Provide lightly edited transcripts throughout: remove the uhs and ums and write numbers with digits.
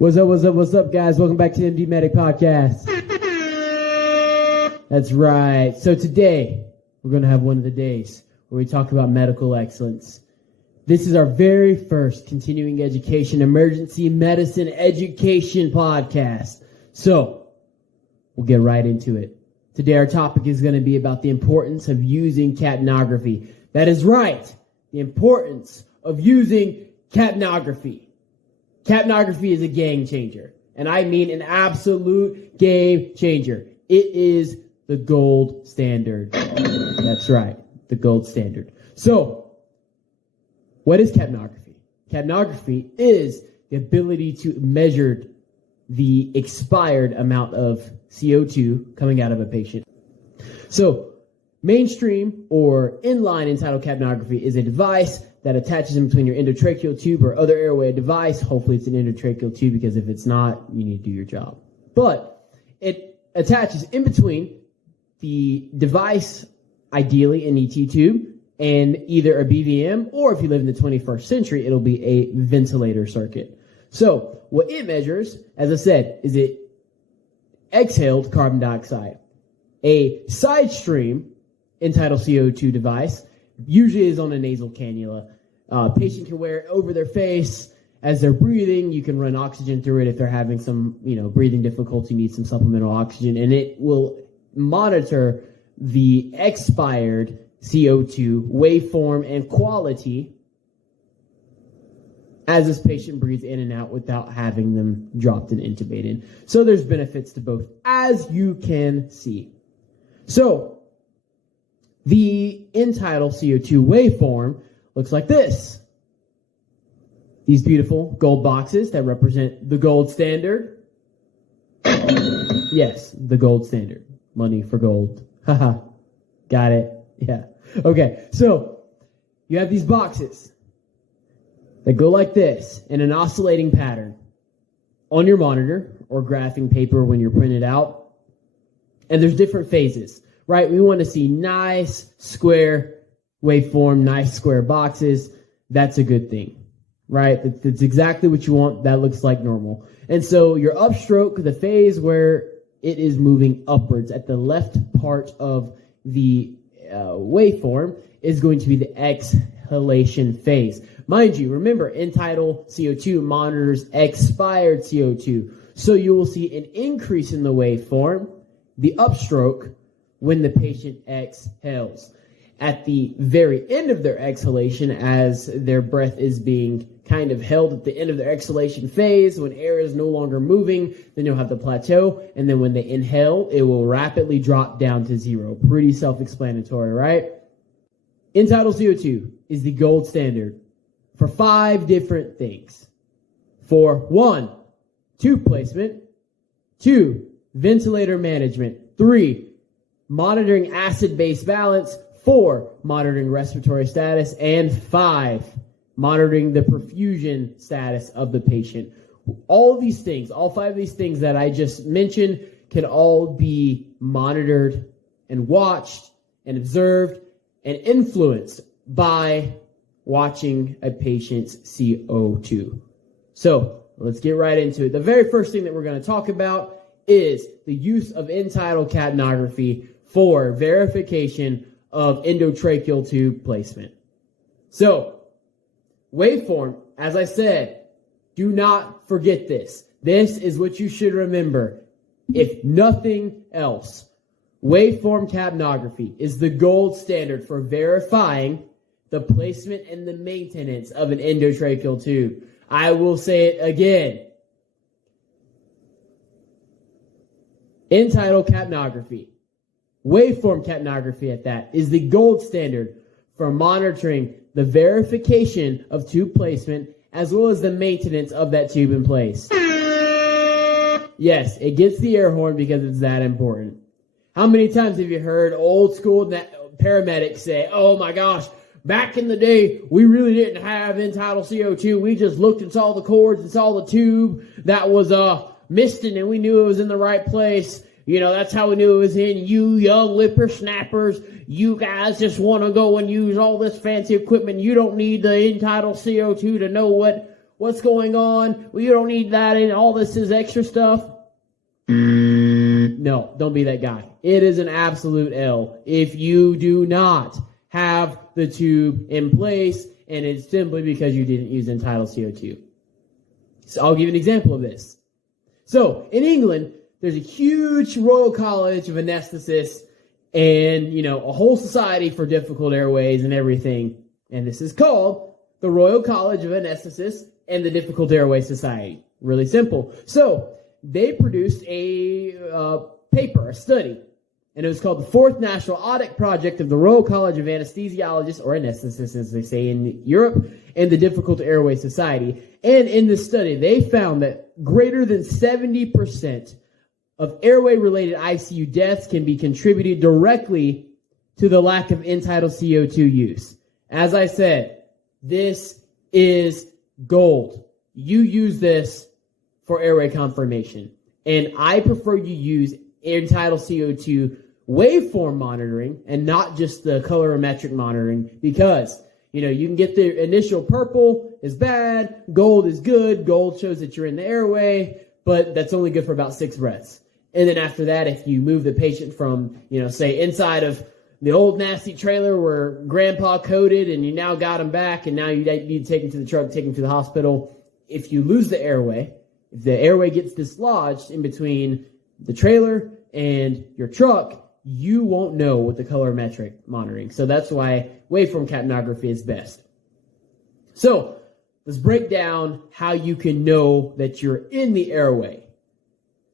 What's up, guys? Welcome back to the MD Medic Podcast. That's right. So today, we're going to have one of the days where we talk about medical excellence. This is our very first continuing education, emergency medicine education podcast. So, we'll get right into it. Today, our topic is going to be about the importance of using capnography. That is right. The importance of using capnography. Capnography is a game changer, and I mean an absolute game changer. It is the gold standard. That's right, the gold standard. So, what is capnography? Capnography is the ability to measure the expired amount of CO2 coming out of a patient. So, mainstream or inline end-tidal capnography is a device that attaches in between your endotracheal tube or other airway device. Hopefully it's an endotracheal tube, because if it's not, you need to do your job. But it attaches in between the device, ideally an ET tube, and either a BVM, or if you live in the 21st century, it'll be a ventilator circuit. So what it measures, as I said, is it exhaled carbon dioxide. A side stream end-tidal CO2 device usually is on a nasal cannula. Patient can wear it over their face as they're breathing. You can run oxygen through it if they're having some, breathing difficulty, need some supplemental oxygen, and it will monitor the expired CO2 waveform and quality as this patient breathes in and out without having them dropped and intubated. So there's benefits to both, as you can see. So the end-tidal CO2 waveform looks like this. These beautiful gold boxes that represent the gold standard. Yes, the gold standard. Money for gold. Haha. Got it. Yeah. Okay, so you have these boxes that go like this in an oscillating pattern on your monitor or graphing paper when you're printed out. And there's different phases. Right, we want to see nice square waveform, nice square boxes. That's a good thing, right? That's exactly what you want. That looks like normal. And so your upstroke, the phase where it is moving upwards at the left part of the waveform, is going to be the exhalation phase. Mind you, remember, end-tidal CO2 monitors expired CO2. So you will see an increase in the waveform, the upstroke, when the patient exhales. At the very end of their exhalation, as their breath is being kind of held at the end of their exhalation phase, when air is no longer moving, then you'll have the plateau, and then when they inhale, it will rapidly drop down to zero. Pretty self-explanatory, right? End-tidal CO2 is the gold standard for 5 different things. For 1, tube placement. 2, ventilator management. 3, monitoring acid-base balance. 4, monitoring respiratory status. And 5, monitoring the perfusion status of the patient. All of these things, all 5 of these things that I just mentioned, can all be monitored and watched and observed and influenced by watching a patient's CO2. So let's get right into it. The very first thing that we're going to talk about is the use of end-tidal capnography for verification of endotracheal tube placement. So, waveform, as I said, do not forget this. This is what you should remember. If nothing else, waveform capnography is the gold standard for verifying the placement and the maintenance of an endotracheal tube. I will say it again. End-tidal capnography, waveform capnography at that, is the gold standard for monitoring the verification of tube placement as well as the maintenance of that tube in place. Yes, it gets the air horn because it's that important. How many times have you heard old school paramedics say, "Oh my gosh, back in the day, we really didn't have end-tidal CO2. We just looked and saw the cords and saw the tube that was misting, and we knew it was in the right place. That's how we knew it was in. You young whippersnappers, you guys just want to go and use all this fancy equipment. You don't need the end-tidal CO2 to know What's going on? Well, you don't need that, and all this is extra stuff. No, don't be that guy. It is an absolute L if you do not have the tube in place, and it's simply because you didn't use Tidal CO2. So I'll give you an example of this. So in England, there's a huge Royal College of Anesthetists and, a whole society for difficult airways and everything. And this is called the Royal College of Anesthetists and the Difficult Airway Society. Really simple. So they produced a paper, a study, and it was called the Fourth National Audit Project of the Royal College of Anesthesiologists, or Anesthetists as they say in Europe, and the Difficult Airway Society. And in this study, they found that greater than 70% of airway-related ICU deaths can be contributed directly to the lack of end-tidal CO2 use. As I said, this is gold. You use this for airway confirmation. And I prefer you use end-tidal CO2 waveform monitoring and not just the colorimetric monitoring because, you can get the initial purple is bad, gold is good, gold shows that you're in the airway, but that's only good for about 6 breaths. And then after that, if you move the patient from, say inside of the old nasty trailer where grandpa coded and you now got him back and now you need to take him to the truck, take him to the hospital. If you lose the airway, if the airway gets dislodged in between the trailer and your truck, you won't know with the colorimetric monitoring. So that's why waveform capnography is best. So let's break down how you can know that you're in the airway.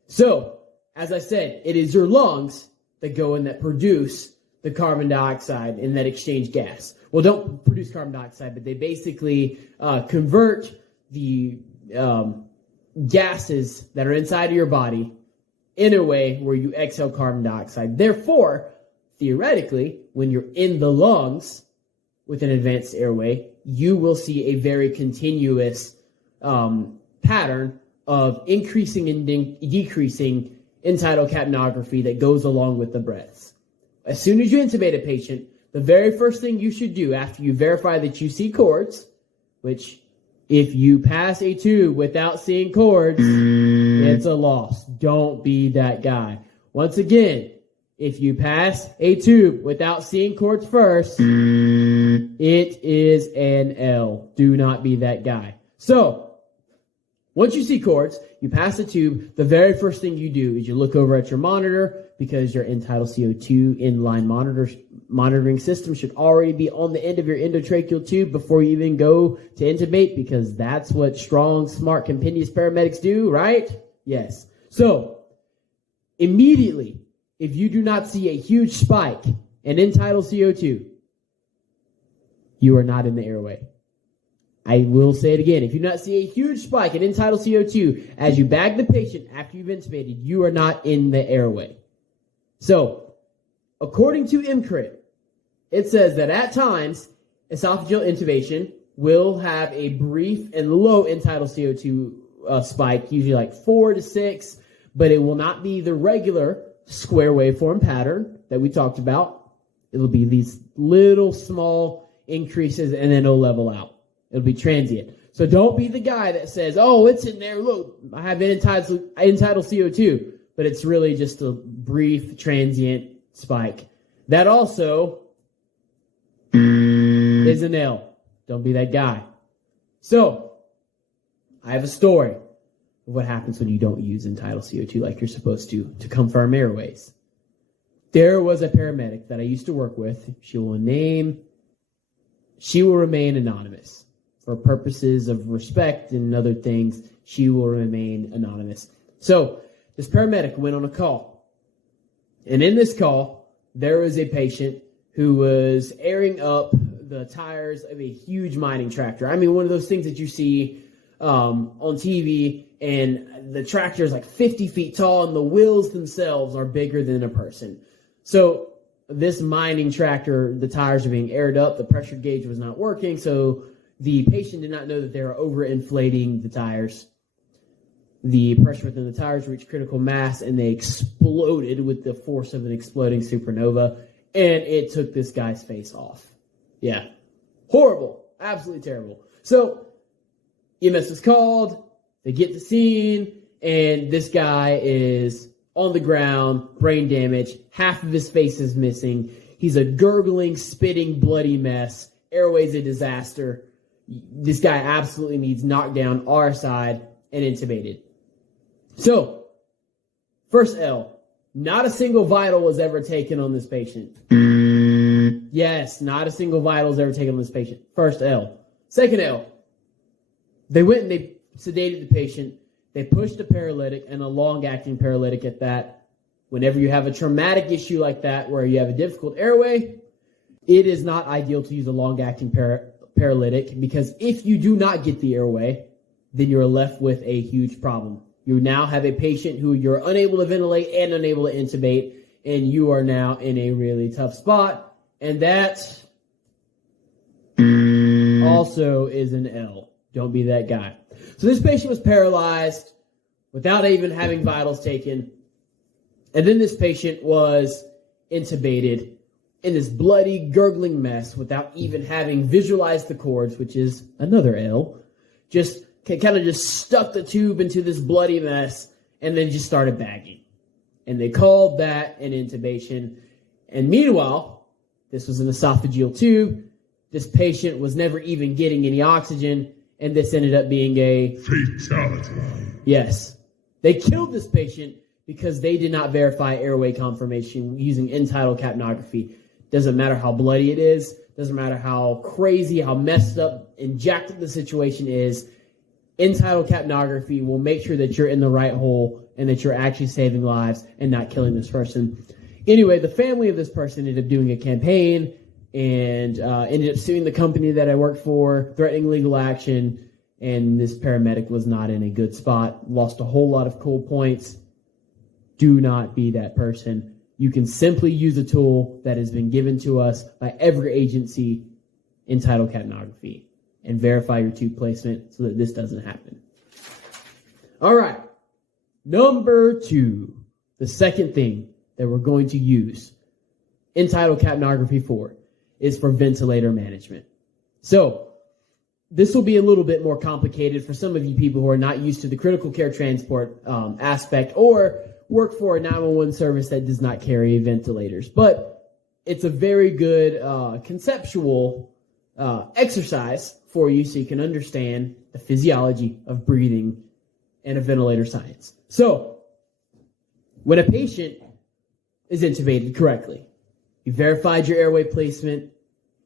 So, as I said, it is your lungs that go in that produce the carbon dioxide in that exchange gas. Well, don't produce carbon dioxide, but they basically convert the gases that are inside of your body in a way where you exhale carbon dioxide. Therefore, theoretically, when you're in the lungs with an advanced airway, you will see a very continuous pattern of increasing and decreasing end-tidal capnography that goes along with the breaths. As soon as you intubate a patient, the very first thing you should do after you verify that you see cords, which if you pass a tube without seeing cords, it's a loss. Don't be that guy. Once again, if you pass a tube without seeing cords first, it is an L. Do not be that guy. So, once you see cords, you pass the tube, the very first thing you do is you look over at your monitor because your end-tidal CO2 inline monitoring system should already be on the end of your endotracheal tube before you even go to intubate because that's what strong, smart, compendious paramedics do, right? Yes. So, immediately, if you do not see a huge spike in end-tidal CO2, you are not in the airway. I will say it again. If you do not see a huge spike in end-tidal CO2 as you bag the patient after you've intubated, you are not in the airway. So, according to MCRIT, it says that at times, esophageal intubation will have a brief and low end-tidal CO2 spike, usually like 4 to 6, but it will not be the regular square waveform pattern that we talked about. It'll be these little small increases and then it'll level out. It'll be transient. So don't be the guy that says, oh, it's in there. Look, I have end-tidal CO2. But it's really just a brief, transient spike. That also is an L. Don't be that guy. So, I have a story of what happens when you don't use end-tidal CO2 like you're supposed to confirm airways. There was a paramedic that I used to work with. She will remain anonymous. For purposes of respect and other things, she will remain anonymous. So, this paramedic went on a call. And in this call, there was a patient who was airing up the tires of a huge mining tractor. I mean, one of those things that you see on TV, and the tractor is like 50 feet tall, and the wheels themselves are bigger than a person. So this mining tractor, the tires are being aired up, the pressure gauge was not working, so the patient did not know that they were overinflating the tires. The pressure within the tires reached critical mass, and they exploded with the force of an exploding supernova, and it took this guy's face off. Yeah. Horrible. Absolutely terrible. So, EMS is called, they get to scene, and this guy is on the ground, brain damage, half of his face is missing. He's a gurgling, spitting, bloody mess. Airway's a disaster. This guy absolutely needs knocked down, our side, and intubated. So, first L, not a single vital was ever taken on this patient. Yes, not a single vital was ever taken on this patient. First L. Second L, they went and they sedated the patient. They pushed a paralytic and a long-acting paralytic at that. Whenever you have a traumatic issue like that where you have a difficult airway, it is not ideal to use a long-acting paralytic, because if you do not get the airway, then you're left with a huge problem. You now have a patient who you're unable to ventilate and unable to intubate, and you are now in a really tough spot. And that also is an L. Don't be that guy. So this patient was paralyzed without even having vitals taken. And then this patient was intubated in this bloody, gurgling mess without even having visualized the cords, which is another L. Just kind of just stuck the tube into this bloody mess and then just started bagging. And they called that an intubation. And meanwhile, this was an esophageal tube. This patient was never even getting any oxygen, and this ended up being a fatality. Yes. They killed this patient because they did not verify airway confirmation using end-tidal capnography. Doesn't matter how bloody it is, doesn't matter how crazy, how messed up and jacked up the situation is, end-tidal capnography will make sure that you're in the right hole and that you're actually saving lives and not killing this person. Anyway, the family of this person ended up doing a campaign and ended up suing the company that I worked for, threatening legal action, and this paramedic was not in a good spot, lost a whole lot of cool points. Do not be that person. You can simply use a tool that has been given to us by every agency in tidal capnography and verify your tube placement so that this doesn't happen. All right. Number 2, the second thing that we're going to use end-tidal capnography for is for ventilator management. So this will be a little bit more complicated for some of you people who are not used to the critical care transport aspect or work for a 911 service that does not carry ventilators. But it's a very good conceptual exercise for you so you can understand the physiology of breathing and a ventilator science. So when a patient is intubated correctly, you verified your airway placement,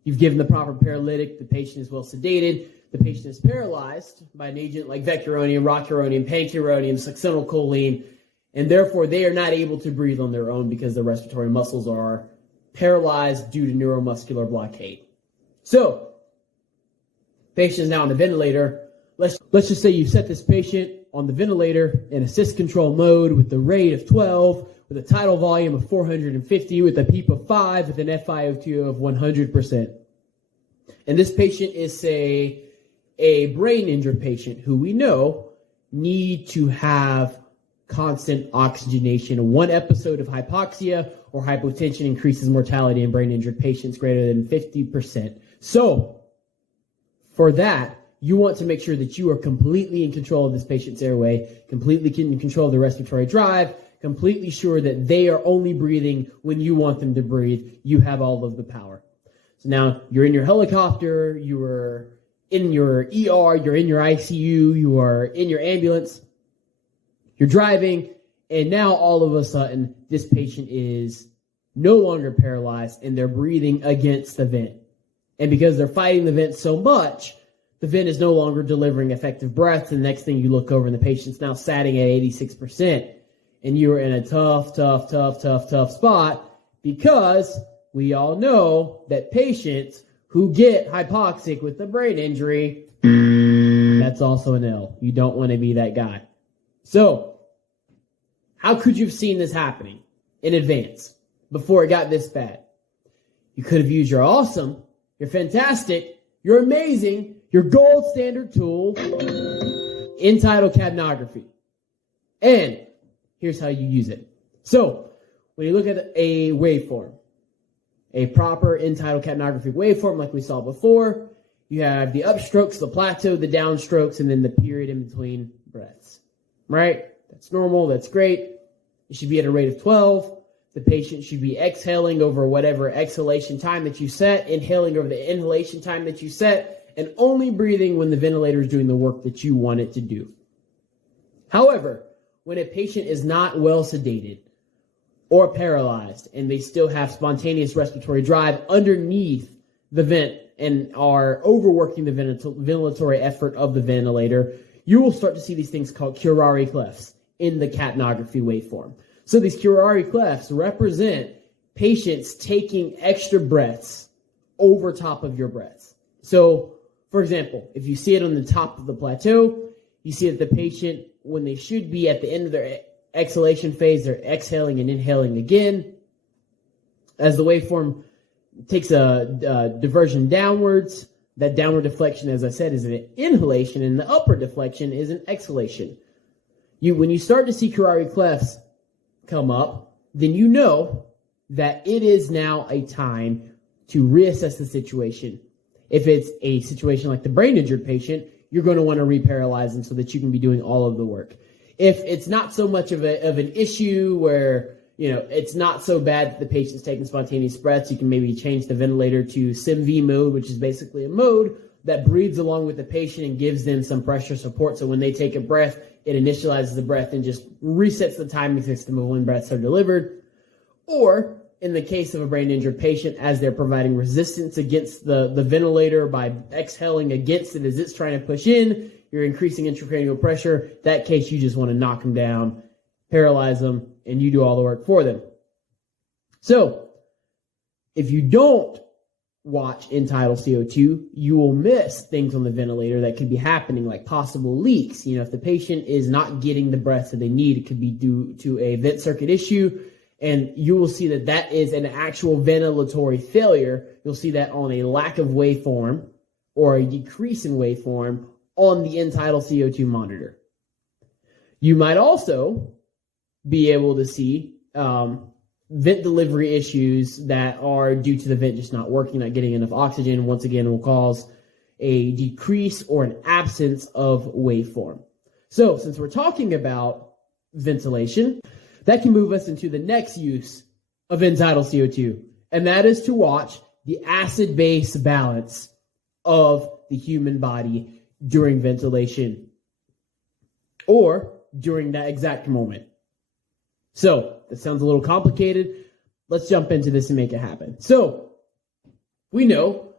you've given the proper paralytic, the patient is well sedated, the patient is paralyzed by an agent like vecuronium, rocuronium, pancuronium, succinylcholine, and therefore they are not able to breathe on their own because their respiratory muscles are paralyzed due to neuromuscular blockade. So, patient is now on the ventilator. Let's just say you set this patient on the ventilator in assist control mode with the rate of 12, with a tidal volume of 450, with a PEEP of 5, with an FiO2 of 100%. And this patient is, say, a brain-injured patient who we know need to have constant oxygenation. One episode of hypoxia or hypotension increases mortality in brain-injured patients greater than 50%. So, for that, you want to make sure that you are completely in control of this patient's airway, completely in control of the respiratory drive, completely sure that they are only breathing when you want them to breathe. You have all of the power. So now you're in your helicopter, you are in your ER, you're in your ICU, you are in your ambulance, you're driving, and now all of a sudden this patient is no longer paralyzed and they're breathing against the vent. And because they're fighting the vent so much, the vent is no longer delivering effective breaths. And the next thing you look over and the patient's now satting at 86%. And you are in a tough spot because we all know that patients who get hypoxic with a brain injury, that's also an L. You don't want to be that guy. So, how could you have seen this happening in advance before it got this bad? You could have used your awesome, your fantastic, your amazing, your gold standard tool, end-tidal capnography. And here's how you use it. So, when you look at a waveform, a proper end-tidal capnography waveform like we saw before, you have the upstrokes, the plateau, the downstrokes, and then the period in between breaths, right? That's normal. That's great. It should be at a rate of 12. The patient should be exhaling over whatever exhalation time that you set, inhaling over the inhalation time that you set, and only breathing when the ventilator is doing the work that you want it to do. However, when a patient is not well sedated or paralyzed and they still have spontaneous respiratory drive underneath the vent and are overworking the ventilatory effort of the ventilator, you will start to see these things called curare clefs in the capnography waveform. So these curare clefs represent patients taking extra breaths over top of your breaths. So, for example, if you see it on the top of the plateau, you see that the patient, when they should be at the end of their exhalation phase, they're exhaling and inhaling again. As the waveform takes a diversion downwards, that downward deflection, as I said, is an inhalation, and the upward deflection is an exhalation. When you start to see curare clefs come up, then you know that it is now a time to reassess the situation. If it's a situation like the brain injured patient, you're going to want to reparalyze them so that you can be doing all of the work. If it's not so much of an issue where, it's not so bad that the patient's taking spontaneous breaths, you can maybe change the ventilator to SIMV mode, which is basically a mode that breathes along with the patient and gives them some pressure support. So when they take a breath, it initializes the breath and just resets the timing system of when breaths are delivered. Or in the case of a brain injured patient, as they're providing resistance against the ventilator by exhaling against it as it's trying to push in, you're increasing intracranial pressure. That case, you just want to knock them down, paralyze them, and you do all the work for them. So if you don't watch in Tidal CO2, you will miss things on the ventilator that could be happening, like possible leaks. If the patient is not getting the breaths that they need, it could be due to a vent circuit issue, and you will see that is an actual ventilatory failure. You'll see that on a lack of waveform or a decrease in waveform on the in-Tidal CO2 monitor. You might also be able to see vent delivery issues that are due to the vent just not working, not getting enough oxygen. Once again, will cause a decrease or an absence of waveform. So since we're talking about ventilation, that can move us into the next use of in-Tidal CO2, and that is to watch the acid-base balance of the human body during ventilation or during that exact moment. So, that sounds a little complicated. Let's jump into this and make it happen. So, we know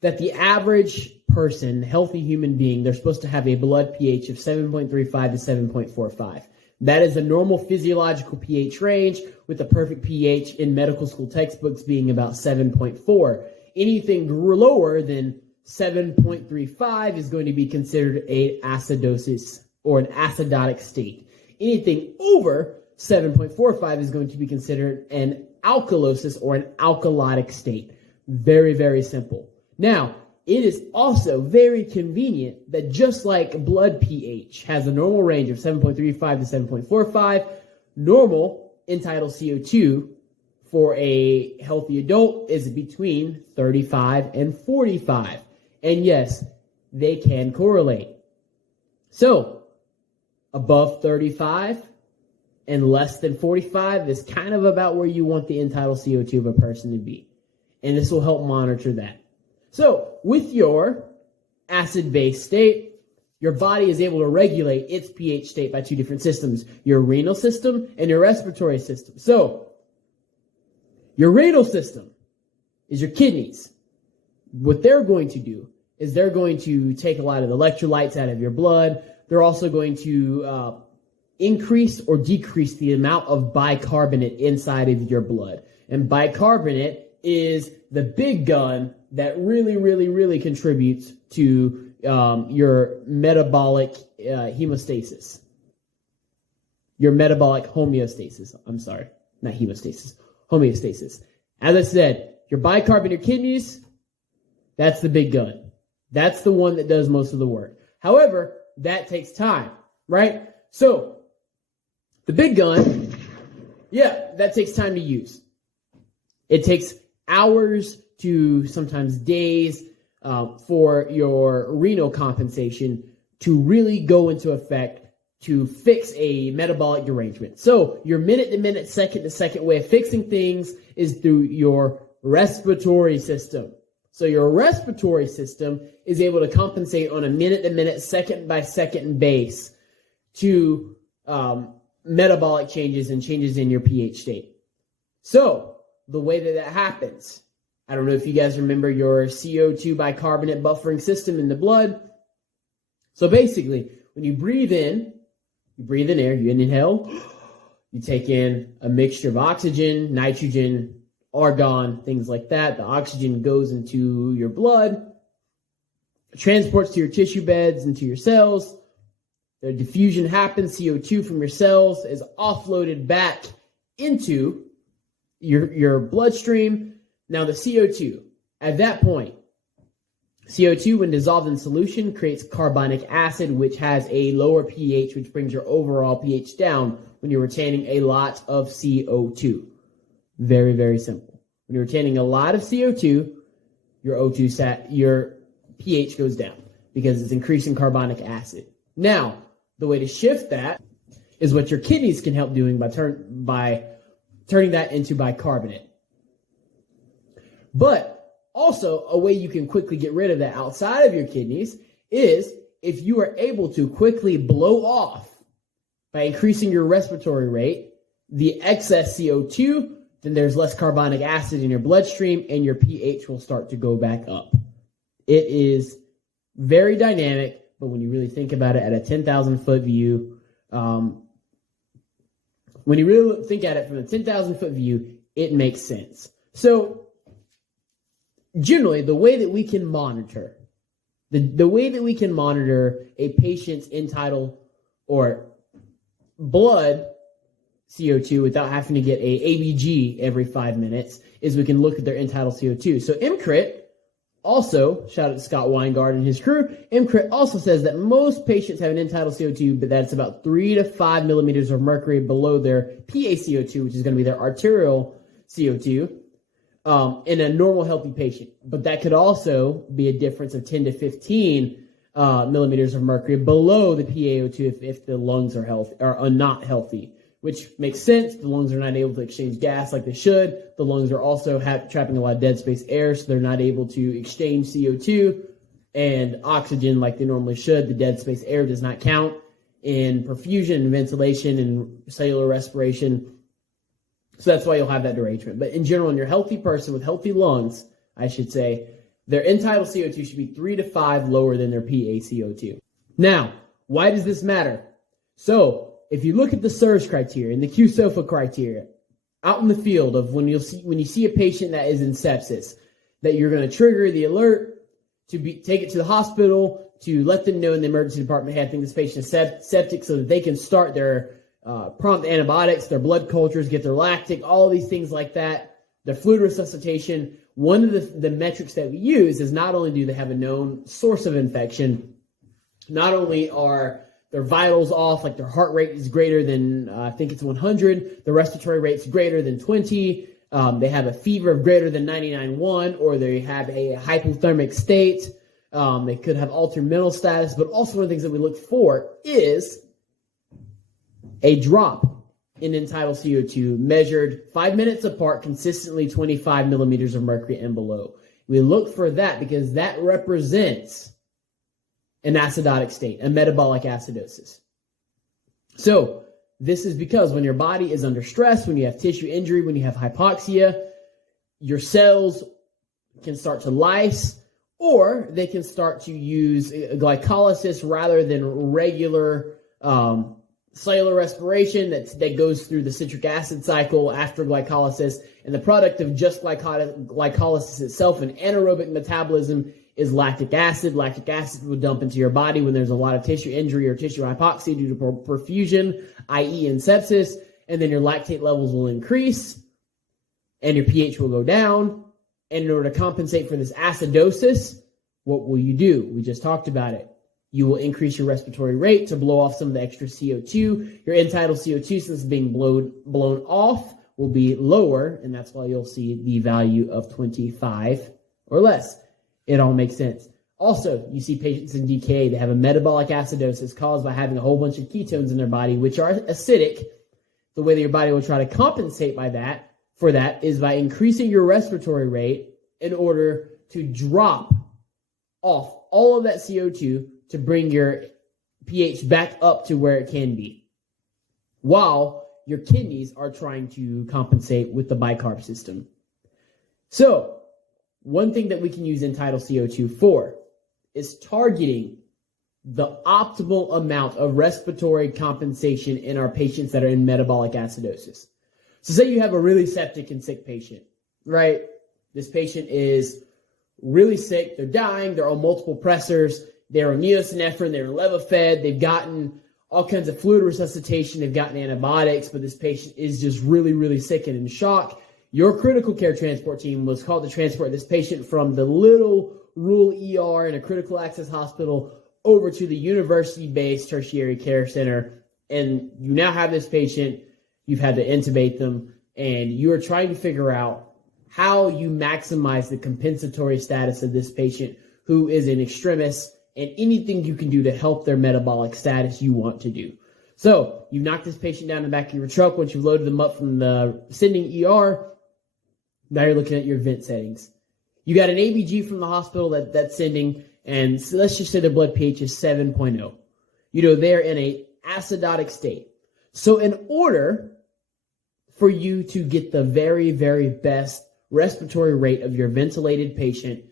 that the average person, healthy human being, they're supposed to have a blood pH of 7.35 to 7.45. That is a normal physiological pH range, with the perfect pH in medical school textbooks being about 7.4. Anything lower than 7.35 is going to be considered an acidosis or an acidotic state. Anything over 7.45 is going to be considered an alkalosis or an alkalotic state. Very, very simple. Now, it is also very convenient that just like blood pH has a normal range of 7.35 to 7.45, normal in-Tidal CO2 for a healthy adult is between 35 and 45. And yes, they can correlate. So, above 35 and less than 45 is kind of about where you want the in-Tidal CO2 of a person to be. And this will help monitor that. So, with your acid-base state, your body is able to regulate its pH state by two different systems, your renal system and your respiratory system. So, your renal system is your kidneys. What they're going to do is they're going to take a lot of the electrolytes out of your blood. They're also going to increase or decrease the amount of bicarbonate inside of your blood. And bicarbonate is the big gun that really contributes to your metabolic hemostasis. Your metabolic homeostasis. I'm sorry, not hemostasis. Homeostasis. As I said, your bicarb in your kidneys, that's the big gun. That's the one that does most of the work. However, that takes time, right? So, the big gun, that takes time to use. It takes hours to sometimes days for your renal compensation to really go into effect to fix a metabolic derangement. So your minute-to-minute, second-to-second way of fixing things is through your respiratory system. So your respiratory system is able to compensate on a minute-to-minute, second-by-second base to metabolic changes and changes in your pH state. So the way that happens, I don't know if you guys remember your CO2 bicarbonate buffering system in the blood. So basically, when you breathe in air, you inhale, you take in a mixture of oxygen, nitrogen, argon, things like that. The oxygen goes into your blood, transports to your tissue beds, into your cells. The diffusion happens, CO2 from your cells is offloaded back into your bloodstream. Now the CO2, at that point, CO2, when dissolved in solution, creates carbonic acid, which has a lower pH, which brings your overall pH down when you're retaining a lot of CO2. Very, very simple. When you're retaining a lot of CO2, your pH goes down because it's increasing carbonic acid. Now, the way to shift that is what your kidneys can help doing by turning that into bicarbonate. But also, a way you can quickly get rid of that outside of your kidneys is if you are able to quickly blow off by increasing your respiratory rate, the excess CO2, then there's less carbonic acid in your bloodstream and your pH will start to go back up. It is very dynamic, but when you really think about it at a 10,000-foot view, when you really think at it from a 10,000-foot view, it makes sense. So, generally, the way that we can monitor, the way that we can monitor a patient's end-tidal or blood CO2 without having to get a ABG every 5 minutes is we can look at their end-tidal CO2. So MCRIT also, shout out to Scott Weingard and his crew, MCRIT also says that most patients have an end-tidal CO2, but that's about 3 to 5 millimeters of mercury below their PaCO2, which is going to be their arterial CO2. In a normal healthy patient, but that could also be a difference of 10 to 15 millimeters of mercury below the PaO2 if the lungs are not healthy, which makes sense. The lungs are not able to exchange gas like they should. The lungs are also trapping a lot of dead space air, so they're not able to exchange CO2 and oxygen like they normally should. The dead space air does not count in perfusion and ventilation and cellular respiration. So that's why you'll have that derangement. But in general, in your healthy person with healthy lungs, I should say, their end-tidal CO2 should be 3 to 5 lower than their PaCO2. Now, why does this matter? So, if you look at the SIRS criteria and the QSOFA criteria out in the field of when you see a patient that is in sepsis, that you're going to trigger the alert to take it to the hospital to let them know in the emergency department, hey, I think this patient is septic, so that they can start their prompt antibiotics, their blood cultures, get their lactic, all of these things like that, their fluid resuscitation. One of the metrics that we use is not only do they have a known source of infection, not only are their vitals off, like their heart rate is greater than, I think it's 100, the respiratory rate's greater than 20, they have a fever of greater than 99.1, or they have a hypothermic state, they could have altered mental status, but also one of the things that we look for is a drop in end-tidal CO2 measured 5 minutes apart, consistently 25 millimeters of mercury and below. We look for that because that represents an acidotic state, a metabolic acidosis. So this is because when your body is under stress, when you have tissue injury, when you have hypoxia, your cells can start to lyse, or they can start to use glycolysis rather than regular cellular respiration that goes through the citric acid cycle after glycolysis. And the product of just glycolysis itself and anaerobic metabolism is lactic acid. Lactic acid will dump into your body when there's a lot of tissue injury or tissue hypoxia due to perfusion, i.e. in sepsis, and then your lactate levels will increase and your pH will go down. And in order to compensate for this acidosis, what will you do? We just talked about it. You will increase your respiratory rate to blow off some of the extra CO2. Your end-tidal CO2, since it's being blown off, will be lower, and that's why you'll see the value of 25 or less. It all makes sense. Also, you see patients in DKA that have a metabolic acidosis caused by having a whole bunch of ketones in their body, which are acidic. The way that your body will try to compensate for that is by increasing your respiratory rate in order to drop off all of that CO2 to bring your pH back up to where it can be, while your kidneys are trying to compensate with the bicarb system. So, one thing that we can use Tidal CO2 for is targeting the optimal amount of respiratory compensation in our patients that are in metabolic acidosis. So say you have a really septic and sick patient, right? This patient is really sick, they're dying, they're on multiple pressors, they're on neosynephrine, they're levo-fed, they've gotten all kinds of fluid resuscitation, they've gotten antibiotics, but this patient is just really, really sick and in shock. Your critical care transport team was called to transport this patient from the little rural ER in a critical access hospital over to the university-based tertiary care center, and you now have this patient, you've had to intubate them, and you are trying to figure out how you maximize the compensatory status of this patient who is in extremis, and anything you can do to help their metabolic status you want to do. So you've knocked this patient down the back of your truck once you've loaded them up from the sending ER. Now you're looking at your vent settings. You got an ABG from the hospital that's sending, and so let's just say their blood pH is 7.0. They're in a acidotic state. So in order for you to get the very, very best respiratory rate of your ventilated patient,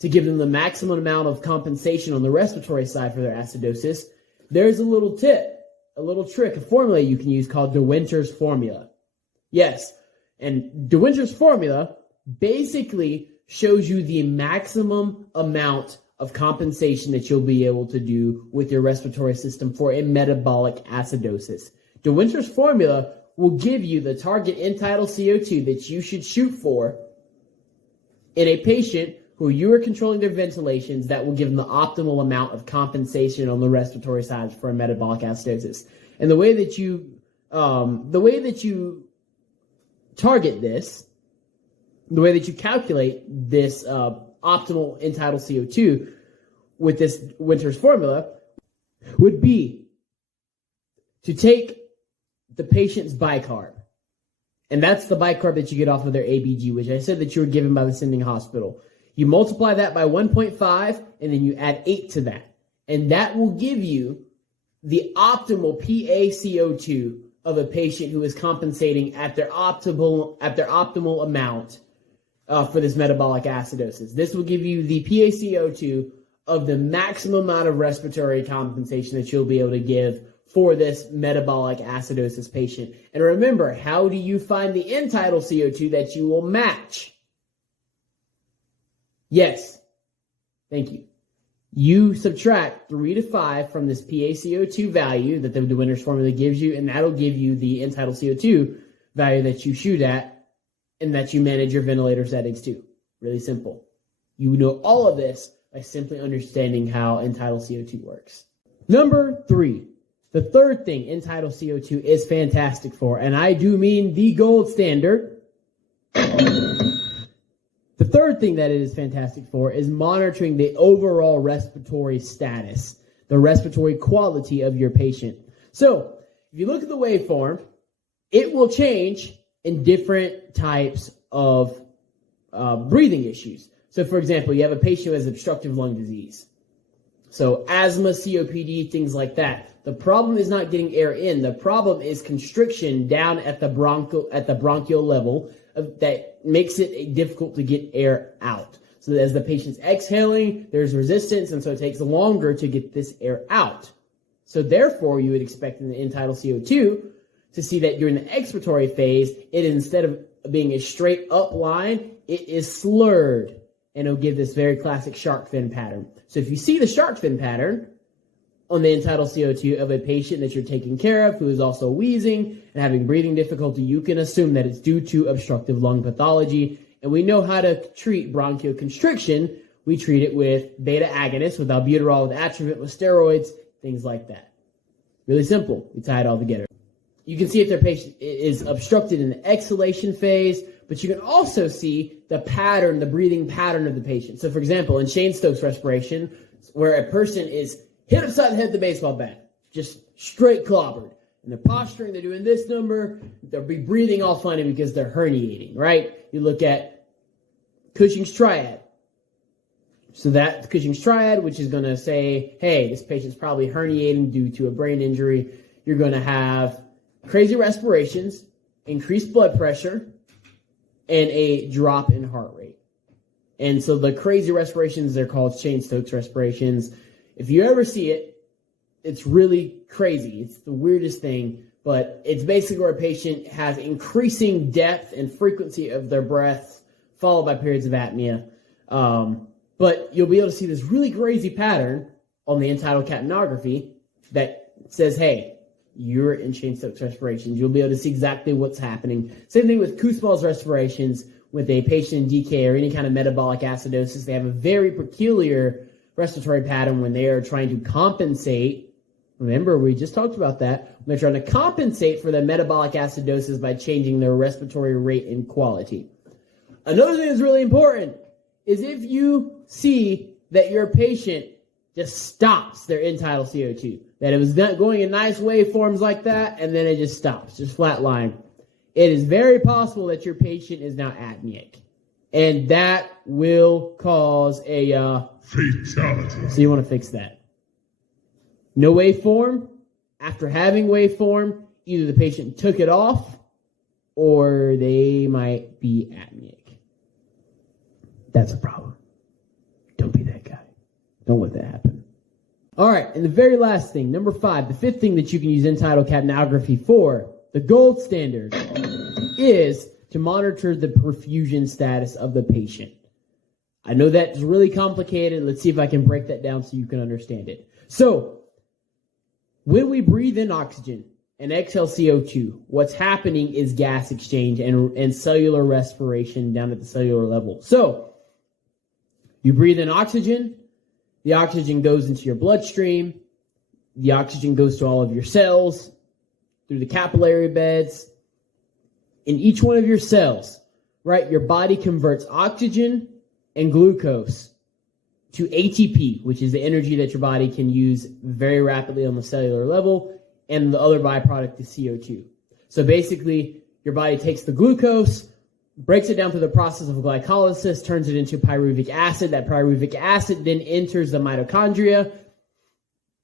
to give them the maximum amount of compensation on the respiratory side for their acidosis, there's a little tip, a little trick, a formula you can use called de Winter's formula. Yes, and de Winter's formula basically shows you the maximum amount of compensation that you'll be able to do with your respiratory system for a metabolic acidosis. De Winter's formula will give you the target end-tidal CO2 that you should shoot for in a patient who you are controlling their ventilations that will give them the optimal amount of compensation on the respiratory side for a metabolic acidosis. And the way that you target this, the way that you calculate this optimal end-tidal CO2 with this Winter's formula would be to take the patient's bicarb, and that's the bicarb that you get off of their ABG, which I said that you were given by the sending hospital. You multiply that by 1.5, and then you add 8 to that, and that will give you the optimal PaCO2 of a patient who is compensating at their optimal amount for this metabolic acidosis. This will give you the PaCO2 of the maximum amount of respiratory compensation that you'll be able to give for this metabolic acidosis patient. And remember, how do you find the end-tidal CO2 that you will match? Yes, thank you. You subtract 3 to 5 from this PaCO2 value that the de Winter's formula gives you, and that'll give you the end-tidal CO2 value that you shoot at and that you manage your ventilator settings to. Really simple. You know all of this by simply understanding how end-tidal CO2 works. Number 3. The third thing end-tidal CO2 is fantastic for, and I do mean the gold standard. The third thing that it is fantastic for is monitoring the overall respiratory status, the respiratory quality of your patient. So, if you look at the waveform, it will change in different types of breathing issues. So, for example, you have a patient who has obstructive lung disease. So, asthma, COPD, things like that. The problem is not getting air in. The problem is constriction down at the bronchial level that makes it difficult to get air out. So as the patient's exhaling, there's resistance, and so it takes longer to get this air out. So therefore, you would expect in the end-tidal CO2 to see that during the expiratory phase, it instead of being a straight up line, it is slurred, and it'll give this very classic shark fin pattern. So if you see the shark fin pattern on the end-tidal CO2 of a patient that you're taking care of who is also wheezing and having breathing difficulty, you can assume that it's due to obstructive lung pathology. And we know how to treat bronchoconstriction. We treat it with beta agonists, with albuterol, with atrovent, with steroids, things like that. Really simple. We tie it all together. You can see if their patient is obstructed in the exhalation phase, but you can also see the pattern, the breathing pattern of the patient. So, for example, in Cheyne-Stokes respiration, where a person is hit upside the head with the baseball bat, just straight clobbered, and they're posturing, they're doing this number, they'll be breathing all funny because they're herniating, right? You look at Cushing's triad. So that Cushing's triad, which is going to say, hey, this patient's probably herniating due to a brain injury. You're going to have crazy respirations, increased blood pressure, and a drop in heart rate. And so the crazy respirations, they're called Cheyne-Stokes respirations. If you ever see it, it's really crazy. It's the weirdest thing, but it's basically where a patient has increasing depth and frequency of their breaths, followed by periods of apnea. But you'll be able to see this really crazy pattern on the end-tidal capnography that says, hey, you're in Cheyne-Stokes respirations. You'll be able to see exactly what's happening. Same thing with Kussmaul's respirations with a patient in DK or any kind of metabolic acidosis. They have a very peculiar respiratory pattern when they are trying to compensate. Remember, we just talked about that. When they're trying to compensate for their metabolic acidosis by changing their respiratory rate and quality. Another thing that's really important is if you see that your patient just stops their end-tidal CO2, that it was not going in nice waveforms like that, and then it just stops, just flatline. It is very possible that your patient is now apneic, and that will cause a fatality. So you want to fix that. No waveform. After having waveform, either the patient took it off, or they might be apneic. That's a problem. Don't be that guy. Don't let that happen. All right, and the very last thing, number 5, the fifth thing that you can use end-tidal capnography for, the gold standard, is to monitor the perfusion status of the patient. I know that's really complicated. Let's see if I can break that down so you can understand it. So, when we breathe in oxygen and exhale CO2, what's happening is gas exchange and cellular respiration down at the cellular level. So, you breathe in oxygen, the oxygen goes into your bloodstream, the oxygen goes to all of your cells, through the capillary beds. In each one of your cells, right, your body converts oxygen and glucose to ATP, which is the energy that your body can use very rapidly on the cellular level, and the other byproduct is CO2. So basically, your body takes the glucose, breaks it down through the process of glycolysis, turns it into pyruvic acid. That pyruvic acid then enters the mitochondria,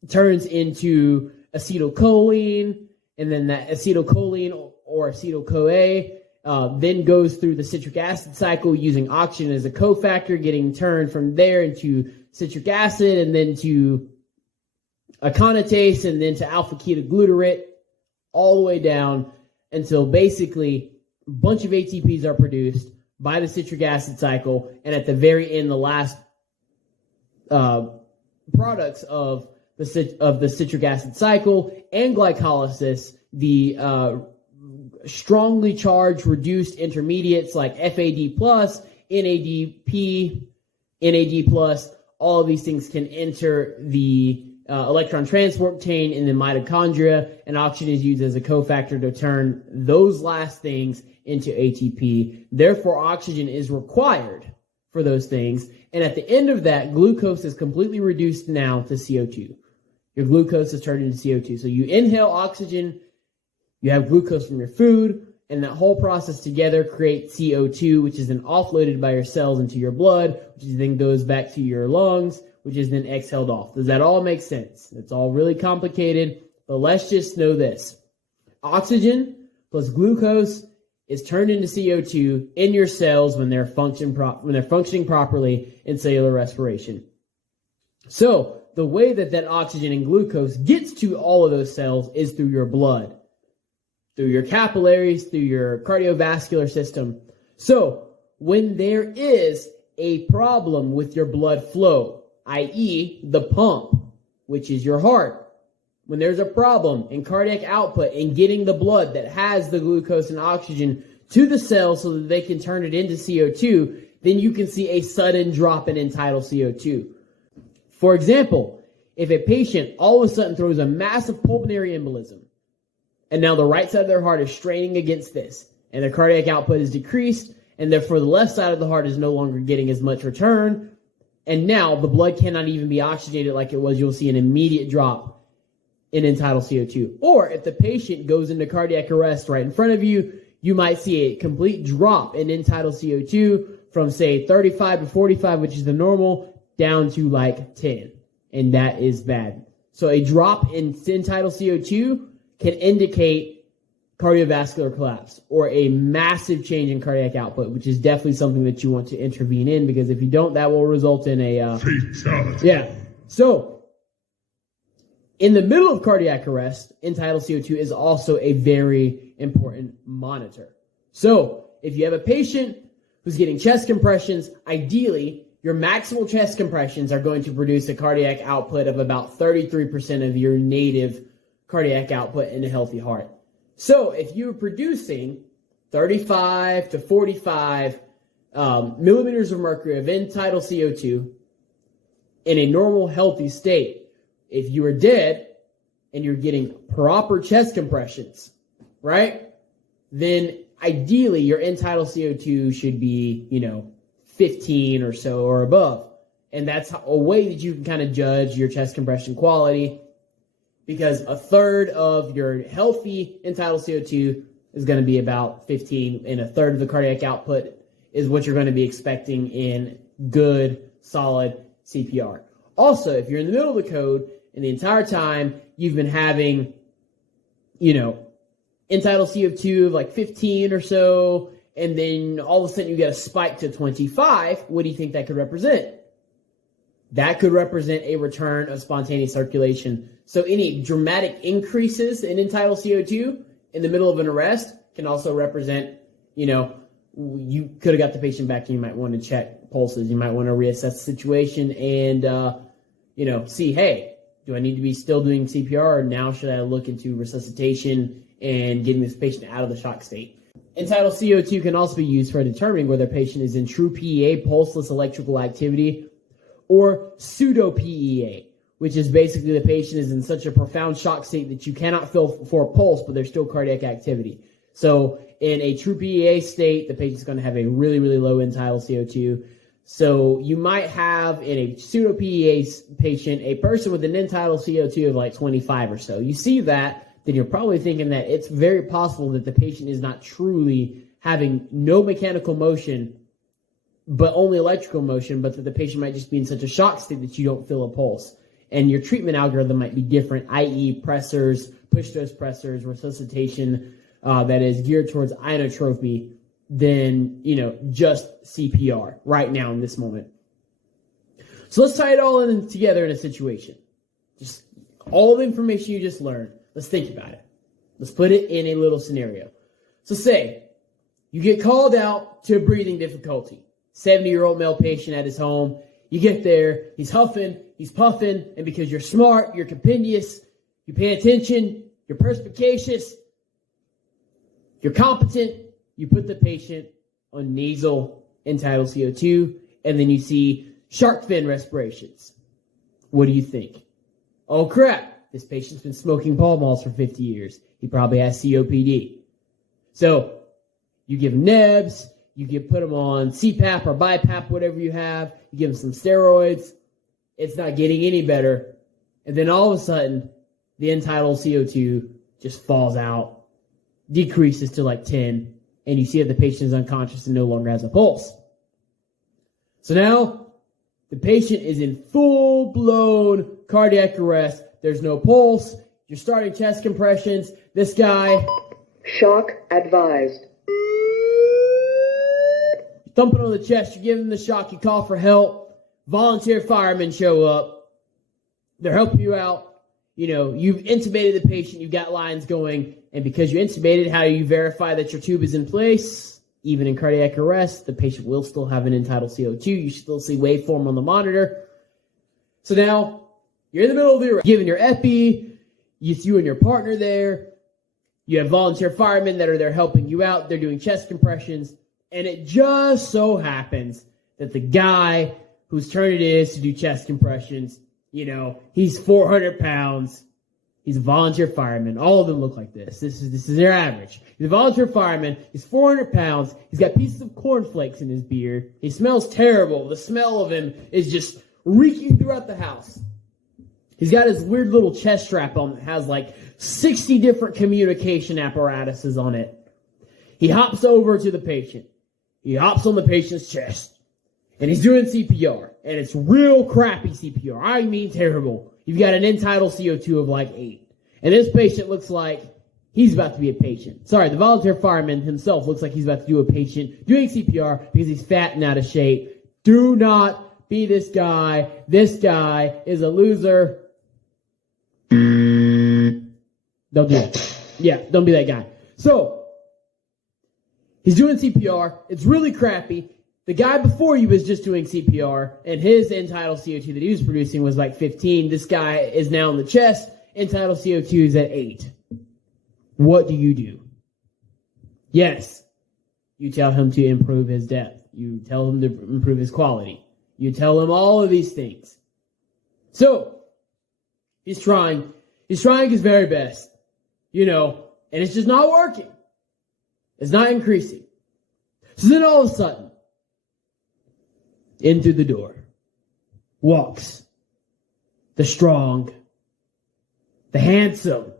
turns into acetylcholine, and then that acetylcholine or acetyl-CoA then goes through the citric acid cycle using oxygen as a cofactor, getting turned from there into citric acid and then to aconitase and then to alpha-ketoglutarate all the way down until basically a bunch of ATPs are produced by the citric acid cycle, and at the very end, the last products of the citric acid cycle and glycolysis, the strongly charged reduced intermediates like FAD+, NADP, NAD+, all of these things can enter the electron transport chain in the mitochondria, and oxygen is used as a cofactor to turn those last things into ATP. Therefore, oxygen is required for those things, and at the end of that, glucose is completely reduced now to CO2. Your glucose is turned into CO2. So you inhale oxygen, you have glucose from your food, and that whole process together creates CO2, which is then offloaded by your cells into your blood, which then goes back to your lungs, which is then exhaled off. Does that all make sense? It's all really complicated, but let's just know this. Oxygen plus glucose is turned into CO2 in your cells when they're functioning properly in cellular respiration. So the way that oxygen and glucose gets to all of those cells is through your blood, through your capillaries, through your cardiovascular system. So when there is a problem with your blood flow, i.e. the pump, which is your heart, when there's a problem in cardiac output in getting the blood that has the glucose and oxygen to the cells so that they can turn it into CO2, then you can see a sudden drop in end-tidal CO2. For example, if a patient all of a sudden throws a massive pulmonary embolism, and now the right side of their heart is straining against this, and their cardiac output is decreased, and therefore the left side of the heart is no longer getting as much return, and now the blood cannot even be oxygenated like it was. You'll see an immediate drop in end-tidal CO2. Or if the patient goes into cardiac arrest right in front of you, you might see a complete drop in end-tidal CO2 from, say, 35 to 45, which is the normal, down to like 10. And that is bad. So a drop in end-tidal CO2 can indicate cardiovascular collapse or a massive change in cardiac output, which is definitely something that you want to intervene in, because if you don't, that will result in a fatality. Yeah. So in the middle of cardiac arrest, end-tidal CO2 is also a very important monitor. So if you have a patient who's getting chest compressions, ideally your maximal chest compressions are going to produce a cardiac output of about 33% of your native cardiac output in a healthy heart. So if you're producing 35 to 45 millimeters of mercury of end-tidal CO2 in a normal, healthy state, if you are dead and you're getting proper chest compressions, right, then ideally your end-tidal CO2 should be, 15 or so or above. And that's a way that you can kind of judge your chest compression quality, because a third of your healthy end-tidal CO2 is going to be about 15, and a third of the cardiac output is what you're going to be expecting in good, solid CPR. Also, if you're in the middle of the code and the entire time you've been having, end-tidal CO2 of like 15 or so, and then all of a sudden you get a spike to 25, what do you think that could represent? That could represent a return of spontaneous circulation. So any dramatic increases in end-tidal CO2 in the middle of an arrest can also represent, you could have got the patient back, and you might want to check pulses. You might want to reassess the situation and, see, hey, do I need to be still doing CPR, or now should I look into resuscitation and getting this patient out of the shock state? End-tidal CO2 can also be used for determining whether a patient is in true PEA, pulseless electrical activity, or pseudo-PEA, which is basically the patient is in such a profound shock state that you cannot feel for a pulse, but there's still cardiac activity. So in a true PEA state, the patient's going to have a really, really low end-tidal CO2. So you might have in a pseudo-PEA patient a person with an end-tidal CO2 of like 25 or so. You see that, then you're probably thinking that it's very possible that the patient is not truly having no mechanical motion, but only electrical motion, but that the patient might just be in such a shock state that you don't feel a pulse. And your treatment algorithm might be different, i.e. pressors, push-dose pressors, resuscitation that is geared towards inotropy than, just CPR right now in this moment. So let's tie it all in together in a situation. Just all the information you just learned. Let's think about it. Let's put it in a little scenario. So say you get called out to breathing difficulty. 70-year-old male patient at his home. You get there, he's huffing, he's puffing, and because you're smart, you're compendious, you pay attention, you're perspicacious, you're competent, you put the patient on nasal end-tidal CO2, and then you see shark fin respirations. What do you think? Oh crap, this patient's been smoking Pall Malls for 50 years. He probably has COPD. So you give him nebs, you can put him on CPAP or BiPAP, whatever you have. You give him some steroids. It's not getting any better. And then all of a sudden, the end-tidal CO2 just falls out, decreases to like 10, and you see that the patient is unconscious and no longer has a pulse. So now, the patient is in full-blown cardiac arrest. There's no pulse. You're starting chest compressions. This guy... Shock advised. Thumping on the chest, you give him the shock, you call for help. Volunteer firemen show up. They're helping you out. You've intubated the patient, you've got lines going, and because you intubated, how do you verify that your tube is in place? Even in cardiac arrest, the patient will still have an end-tidal CO2. You still see waveform on the monitor. So now, you're in the middle of the arrest, giving your epi, you and your partner there. You have volunteer firemen that are there helping you out. They're doing chest compressions. And it just so happens that the guy whose turn it is to do chest compressions, he's 400 pounds, He's a volunteer fireman. All of them look like this. This is their average. He's a volunteer fireman. He's 400 pounds. He's got pieces of cornflakes in his beard. He smells terrible. The smell of him is just reeking throughout the house. He's got his weird little chest strap on that has like 60 different communication apparatuses on it. He hops over to the patient. He hops on the patient's chest. And he's doing CPR. And it's real crappy CPR. I mean terrible. You've got an end-tidal CO2 of like 8. And this patient looks like he's about to be a patient. Sorry, the volunteer fireman himself looks like he's about to do a patient doing CPR because he's fat and out of shape. Do not be this guy. This guy is a loser. Don't do it. Yeah, don't be that guy. So, he's doing CPR. It's really crappy. The guy before you was just doing CPR, and his end-tidal CO2 that he was producing was like 15. This guy is now in the chest. End-tidal CO2 is at 8. What do you do? Yes, you tell him to improve his depth. You tell him to improve his quality. You tell him all of these things. So, he's trying his very best, and it's just not working. It's not increasing. So then all of a sudden, in through the door walks the strong, the handsome,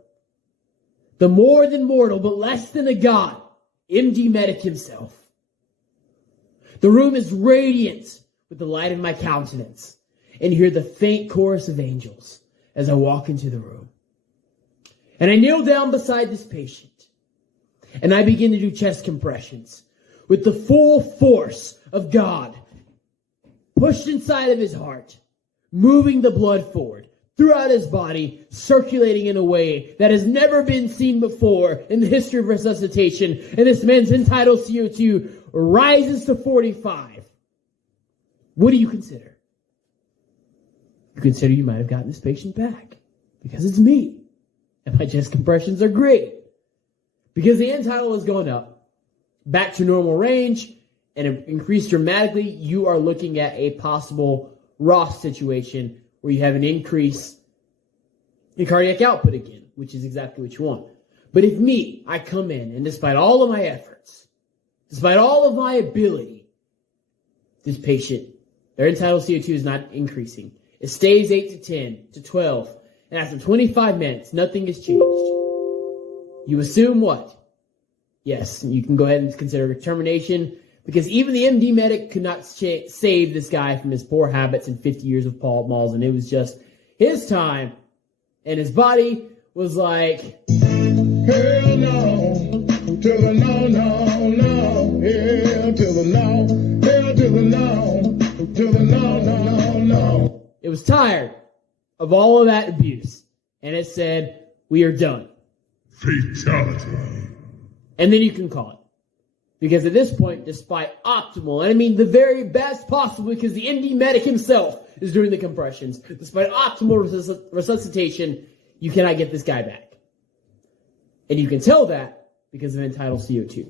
the more than mortal but less than a god, MD Medic himself. The room is radiant with the light of my countenance, and you hear the faint chorus of angels as I walk into the room. And I kneel down beside this patient, and I begin to do chest compressions with the full force of God pushed inside of his heart, moving the blood forward throughout his body, circulating in a way that has never been seen before in the history of resuscitation. And this man's end-tidal CO2 rises to 45. What do you consider? You consider you might have gotten this patient back because it's me. And my chest compressions are great. Because the end-tidal has gone up, back to normal range, and increased dramatically, you are looking at a possible Ross situation where you have an increase in cardiac output again, which is exactly what you want. But if me, I come in, and despite all of my efforts, despite all of my ability, this patient, their end-tidal CO2 is not increasing. It stays 8 to 10 to 12, and after 25 minutes, nothing has changed. You assume what? Yes, you can go ahead and consider termination, because even the MD medic could not save this guy from his poor habits and 50 years of Paul Malls, and it was just his time, and his body was like, Hell no, to the no, no, no, hell to the no, hell to the no, to the no, no, no. It was tired of all of that abuse, and it said, we are done. Fatality. And then you can call it. Because at this point, despite optimal, and I mean the very best possible, because the MD medic himself is doing the compressions, despite optimal resuscitation, you cannot get this guy back. And you can tell that because of end-tidal CO2.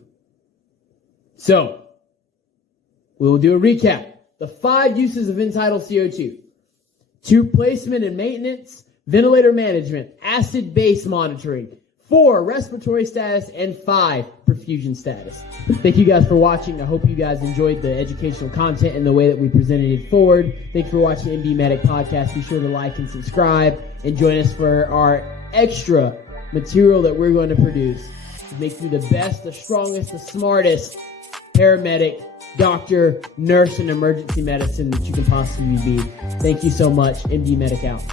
So, we will do a recap. The 5 uses of end-tidal CO2. 2, placement and maintenance, ventilator management, acid base monitoring, 4, respiratory status, and 5, perfusion status. Thank you guys for watching. I hope you guys enjoyed the educational content and the way that we presented it forward. Thank you for watching the MD Medic Podcast. Be sure to like and subscribe and join us for our extra material that we're going to produce to make you the best, the strongest, the smartest paramedic, doctor, nurse, and emergency medicine that you can possibly be. Thank you so much. MD Medic out.